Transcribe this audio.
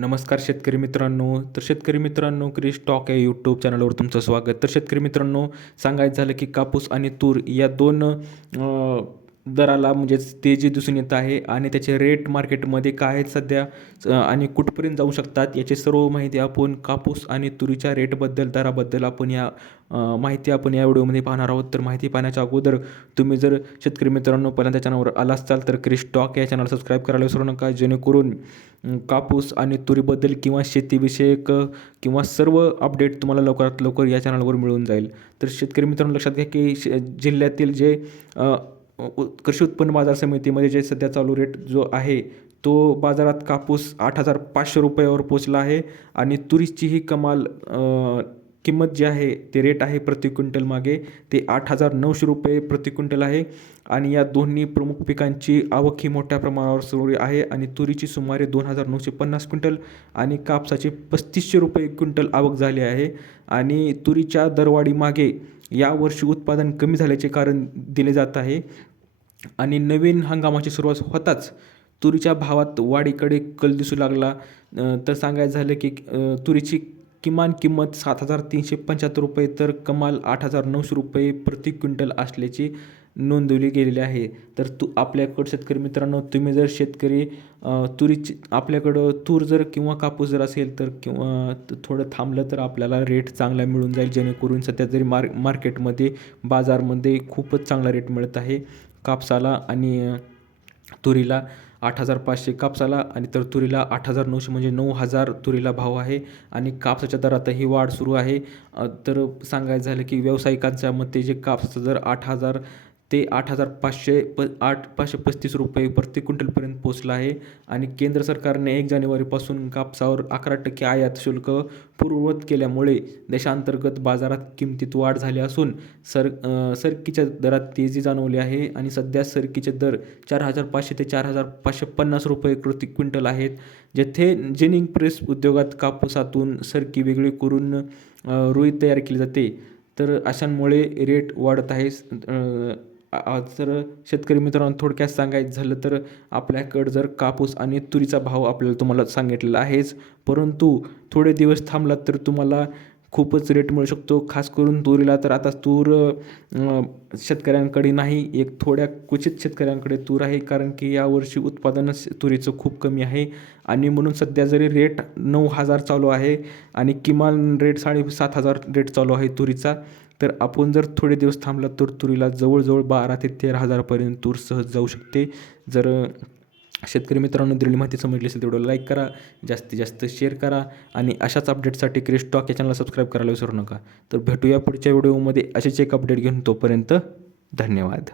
नमस्कार शेतकरी मित्रांनो. तर शेतकरी मित्रांनो क्रिश टॉक या यूट्यूब चॅनलवर तुमचं स्वागत. तर शेतकरी मित्रांनो सांगायचं झालं की कापूस आणि तूर या दोन दराला म्हणजेच तेजी दिसून येत आहे आणि त्याचे रेट मार्केटमध्ये काय आहेत सध्या आणि कुठपर्यंत जाऊ शकतात याची सर्व माहिती आपण कापूस आणि तुरीच्या रेटबद्दल दराबद्दल आपण या माहिती आपण या व्हिडिओमध्ये पाहणार आहोत. तर माहिती पाहण्याच्या अगोदर तुम्ही जर शेतकरी मित्रांनो पहिल्यांदा चॅनलवर आला असाल तर क्रिश टॉक या चॅनल सबस्क्राईब करायला विसरू नका. जेणेकरून कापूस आणि तुरीबद्दल किंवा शेतीविषयक किंवा सर्व अपडेट तुम्हाला लवकरात लवकर या चॅनलवर मिळून जाईल. तर शेतकरी मित्रांनो लक्षात घ्या की जिल्ह्यातील जे कृषी उत्पन्न बाजार समितीमध्ये जे सध्या चालू रेट जो आहे तो बाजारात कापूस आठ हजार पाचशे रुपयावर पोचला आहे आणि तुरीची ही कमाल किंमत जी आहे ते रेट आहे प्रति क्विंटल मागे ते आठ हजार नऊशे रुपये प्रति क्विंटल आहे. आणि या दोन्ही प्रमुख पिकांची आवक ही मोठ्या प्रमाणावर सुरू आहे आणि तुरीची सुमारे दोन हजार नऊशे पन्नास क्विंटल आणि कापसाची पस्तीसशे रुपये क्विंटल आवक झाली आहे. आणि तुरीच्या दरवाढीमागे यावर्षी उत्पादन कमी झाल्याचे कारण दिले जात आहे. आणि नवीन हंगामाची सुरुवात होताच तुरीच्या भावात वाढीकडे कल दिसू लागला. तर सांगायचं झालं की तुरीची किमान किंमत सात हजार तीनशे पंच्याहत्तर रुपये तर कमाल आठ हजार नऊशे रुपये प्रति क्विंटल असल्याची नोंदवली गेलेली आहे. तर तू आपल्याकडं शेतकरी मित्रांनो तुम्ही जर शेतकरी तुरीची आपल्याकडं तूर जर किंवा कापूस जर असेल तर किंवा थोडं थांबलं तर आपल्याला रेट चांगला मिळून जाईल. जेणेकरून सध्या जरी मार मार्केटमध्ये बाजारमध्ये खूपच चांगला रेट मिळत आहे. कापसाला आणि तुरीला आठ हजार पाचशे कापसाला आणि तर तुरीला आठ हजार नऊशे म्हणजे नऊ हजार तुरीला भाव आहे आणि कापसाच्या दरातही वाढ सुरू आहे. तर सांगायचं झालं की व्यावसायिकांच्या मते जे कापसाचा दर आठ हजार ते आठ हजार पाचशे प आठ पाचशे पस्तीस रुपये प्रति क्विंटलपर्यंत पोचलं आहे. आणि केंद्र सरकारने एक जानेवारीपासून कापसावर अकरा टक्के आयात शुल्क पूर्ववत केल्यामुळे देशांतर्गत बाजारात किमतीत वाढ झाली असून सर सरकीच्या दरात तेजी जाणवली आहे. आणि सध्या सरकीचे दर चार हजार पाचशे ते चार हजार पाचशे पन्नास रुपये प्रति क्विंटल आहेत जेथे जिनिंग प्रेस उद्योगात कापसातून सरकी वेगळी करून रुई तयार केली जाते. तर अशांमुळे रेट वाढत आहे. आज जर तर शेतकरी मित्रांनो थोडक्यात सांगायचं झालं तर आपल्याकडं जर कापूस आणि तुरीचा भाव आपल्याला तुम्हाला सांगितलेला आहेच. परंतु थोडे दिवस थांबलात तर तुम्हाला खूपच रेट मिळू शकतो. खास करून तुरीला तर आता तूर शेतकऱ्यांकडे नाही एक थोड्या क्वचित शेतकऱ्यांकडे तूर आहे. कारण की यावर्षी उत्पादन तुरीचं खूप कमी आहे. आणि म्हणून सध्या जरी रेट नऊ हजार चालू आहे आणि किमान रेट साडेसात हजार रेट चालू आहे तुरीचा तर आपण जर थोडे दिवस थांबला तर तुरीला जवळजवळ बारा ते तेरा हजारापर्यंत तूर सहज जाऊ शकते. जर शेतकरी मित्रांनो दिलेली माहिती समजली असेल तेवढं लाईक करा जास्तीत जास्त शेअर करा आणि अशाच अपडेटसाठी क्रिश टॉक या चॅनलला सबस्क्राईब करायला विसरू नका. तर भेटूया पुढच्या व्हिडिओमध्ये असेच एक अपडेट घेऊन तोपर्यंत धन्यवाद.